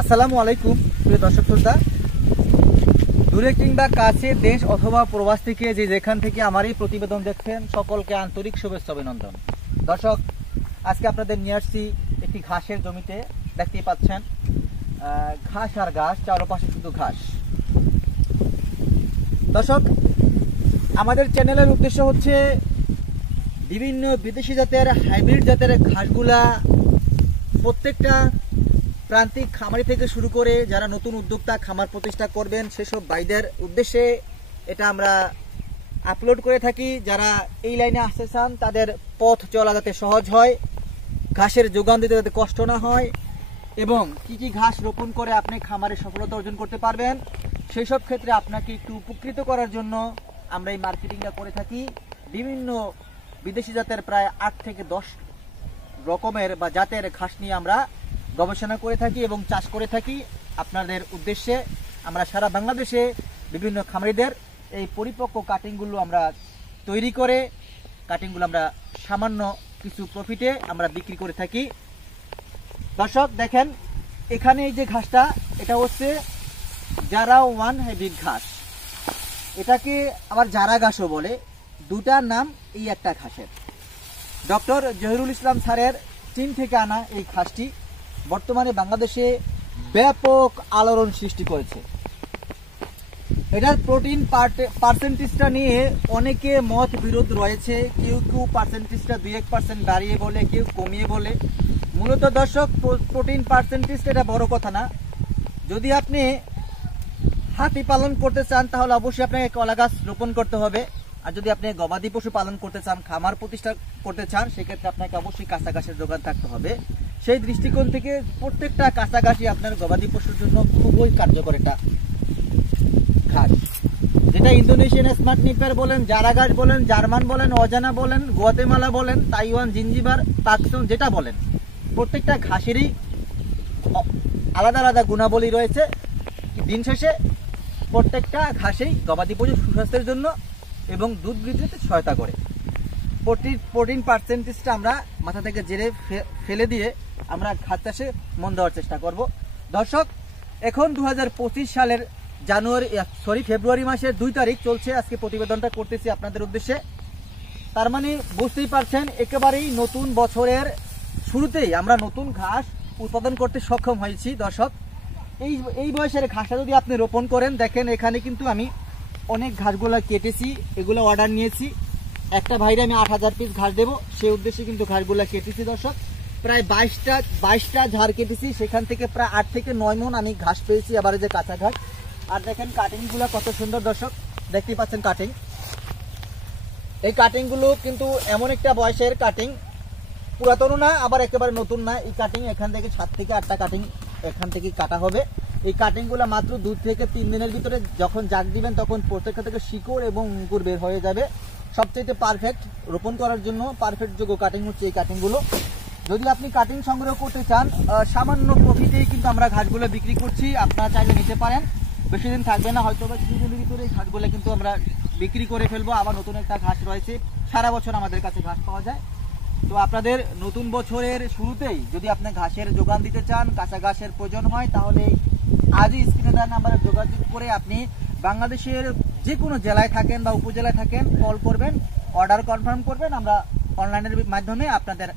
আসসালামু আলাইকুম প্রিয় দর্শক শ্রোতা, দূরে কিংবা কাছে, দেশ অথবা প্রবাস থেকে যে যেখান থেকে আমার এই প্রতিবেদন দেখছেন সকলকে আন্তরিক শুভেচ্ছা অভিনন্দন। দর্শক, আজকে আপনাদের নিয়ে আসছি একটি ঘাসের জমিতে। দেখতেই পাচ্ছেন ঘাস আর ঘাস, চারপাশে শুধু ঘাস। দর্শক, আমাদের চ্যানেলের উদ্দেশ্য হচ্ছে বিভিন্ন বিদেশি জাতের হাইব্রিড জাতের ঘাসগুলা প্রত্যেকটা প্রান্তিক খামারি থেকে শুরু করে যারা নতুন উদ্যোক্তা খামার প্রতিষ্ঠা করবেন সেসব ভাইদের উদ্দেশ্যে এটা আমরা আপলোড করে থাকি। যারা এই লাইনে আসতে চান তাদের পথ চলা যাতে সহজ হয়, ঘাসের যোগান দিতে যাতে কষ্ট না হয় এবং কি কি ঘাস রোপণ করে আপনি খামারে সফলতা অর্জন করতে পারবেন সেই সব ক্ষেত্রে আপনাকে একটু উপকৃত করার জন্য আমরা এই মার্কেটিংটা করে থাকি। বিভিন্ন বিদেশি জাতের প্রায় 8 থেকে 10 রকমের বা জাতের ঘাস নিয়ে আমরা গবেষণা করে থাকি এবং চাষ করে থাকি আপনাদের উদ্দেশ্যে। আমরা সারা বাংলাদেশে বিভিন্ন খামারিদের এই পরিপক্ক কাটিংগুলো আমরা তৈরি করে কাটিংগুলো আমরা সামান্য কিছু প্রফিটে আমরা বিক্রি করে থাকি। দর্শক দেখেন, এখানে এই যে ঘাসটা, এটা হচ্ছে জারা ওয়ান হাইব্রিড ঘাস। এটাকে আবার জারা ঘাসও বলে। দুটার নাম এই একটা ঘাসের। ডক্টর জহিরুল ইসলাম স্যারের চীন থেকে আনা এই ঘাসটি বর্তমানে বাংলাদেশে ব্যাপক আলোড়ন সৃষ্টি করেছে। এটার প্রোটিন পার্সেন্টেজটা নিয়ে অনেকে মত বিরোধ রয়েছে। কেউ কেউ পার্সেন্টেজটা 2-1% বাড়িয়ে বলে, কেউ কমিয়ে বলে। মূলত দর্শক, প্রোটিন পার্সেন্টেজটা এটা বড় কথা না। যদি আপনি হাতি পালন করতে চান তাহলে অবশ্যই আপনাকে কলা গাছ রোপণ করতে হবে। আর যদি আপনি গবাদি পশু পালন করতে চান, খামার প্রতিষ্ঠা করতে চান, সেক্ষেত্রে আপনাকে অবশ্যই কাঁচা ঘাসের যোগান থাকতে হবে। সেই দৃষ্টিকোণ থেকে প্রত্যেকটা কাঁচা ঘাসই আপনার গবাদি পশুর জন্য খুবই কার্যকর একটা ঘাস, যেটা ইন্দোনেশিয়ান স্মার্ট নিপার বলেন, জারা ঘাস বলেন, জার্মান বলেন, অজানা বলেন, গুয়াতেমালা বলেন, তাইওয়ান জিঞ্জিবার, পাকসন যেটা বলেন, প্রত্যেকটা ঘাসেরই আলাদা আলাদা গুণাবলী রয়েছে। দিন শেষে প্রত্যেকটা ঘাসেই গবাদি পশুর সুস্বাস্থ্যের জন্য এবং দুধ বৃদ্ধিতে সহায়তা করে। প্রোটিন পার্সেন্টেজটা আমরা মাথা থেকে জেরে ফেলে দিয়ে আমরা ঘাস চাষে মন দেওয়ার চেষ্টা করব। দর্শক, এখন 2025 সালের ফেব্রুয়ারি মাসের 2 তারিখ চলছে। আজকে প্রতিবেদনটা করতেছি আপনাদের উদ্দেশ্যে। তার মানে বুঝতেই পারছেন, একেবারেই নতুন বছরের শুরুতেই আমরা নতুন ঘাস উৎপাদন করতে সক্ষম হয়েছি। দর্শক, এই বয়সের ঘাসটা যদি আপনি রোপণ করেন, দেখেন এখানে কিন্তু আমি অনেক ঘাসগুলা কেটেছি, এগুলো অর্ডার নিয়েছি। একটা ভাইরে আমি 8000 পিস ঘাস দেবো, সেই উদ্দেশ্যে কিন্তু ঘাসগুলা কেটেছি। দর্শক, প্রায় 22টা ঝাড় কেটেছি, সেখান থেকে প্রায় 8 থেকে 9 মণ আমি ঘাস পেয়েছি, আবার যে কাঁচা ঘাস। আর দেখেন কাটিংগুলো কত সুন্দর। দর্শক, দেখতেই পাচ্ছেন কাটিং। এই কাটিংগুলো কিন্তু এমন একটা বয়সের কাটিং, পুরাতনও না আবার একেবারে নতুন না। এই কাটিং এখান থেকে 7 থেকে 8টা কাটিং এখান থেকে কাটা হবে। এই কাটিংগুলো মাত্র 2 থেকে 3 দিনের ভিতরে যখন জাগ দিবেন তখন প্রত্যেকটা থেকে শিকড় এবং অঙ্কুর বের হয়ে যাবে। সবচেয়ে পারফেক্ট রোপণ করার জন্য পারফেক্ট যোগ্য কাটিং হচ্ছে এই কাটিংগুলো। যদি আপনি কাটিং সংগ্রহ করতে চান, সামান্য প্রফিটেই কিন্তু আমরা ঘাসগুলো বিক্রি করছি। আপনারা চাইলে নিতে পারেন, বেশি দিন থাকবে না, হয়তো বা কিছুদিনের ভিতরে এই ঘাসগুলো কিন্তু আমরা বিক্রি করে ফেলবো। আবার নতুন একটা ঘাস রয়েছে, সারা বছর আমাদের কাছে ঘাস পাওয়া যায়। তো আপনাদের নতুন বছরের শুরুতেই যদি আপনি ঘাসের যোগান দিতে চান, কাঁচা ঘাসের প্রয়োজন হয়, তাহলে আজই স্ক্রিনে দেওয়া নাম্বারে যোগাযোগ করে আপনি বাংলাদেশের যে কোনো জেলায় থাকেন বা উপজেলায় থাকেন কল করবেন, অর্ডার কনফার্ম করবেন, আমরা অনলাইনের মাধ্যমে আপনাদের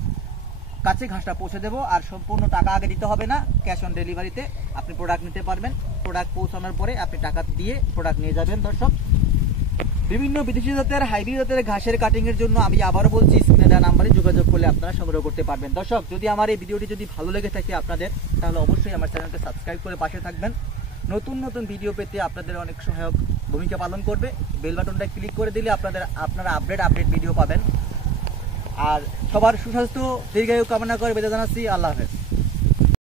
কাছে ঘাসটা পৌঁছে দেবো। আর সম্পূর্ণ টাকা আগে দিতে হবে না, ক্যাশ অন ডেলিভারিতে আপনি প্রোডাক্ট নিতে পারবেন। প্রোডাক্ট পৌঁছানোর পরে আপনি টাকা দিয়ে প্রোডাক্ট নিয়ে যাবেন। দর্শক, বিভিন্ন বিদেশি জাতের হাইব্রিড জাতের ঘাসের কাটিং এর জন্য আমি আবারও বলছি, স্ক্রিনে দেওয়া নাম্বারে যোগাযোগ করলে আপনারা সংগ্রহ করতে পারবেন। দর্শক, যদি আমার এই ভিডিওটি যদি ভালো লেগে থাকে আপনাদের, তাহলে অবশ্যই আমার চ্যানেলকে সাবস্ক্রাইব করে পাশে থাকবেন। নতুন নতুন ভিডিও পেতে আপনাদের অনেক সহায়ক ভূমিকা পালন করবে। বেল বাটনটা ক্লিক করে দিলে আপনারা আপডেট ভিডিও পাবেন। আর সবার সুস্বাস্থ্য দীর্ঘায়ু কামনা করে বিদায় জানাচ্ছি। আল্লাহ হাফেজ।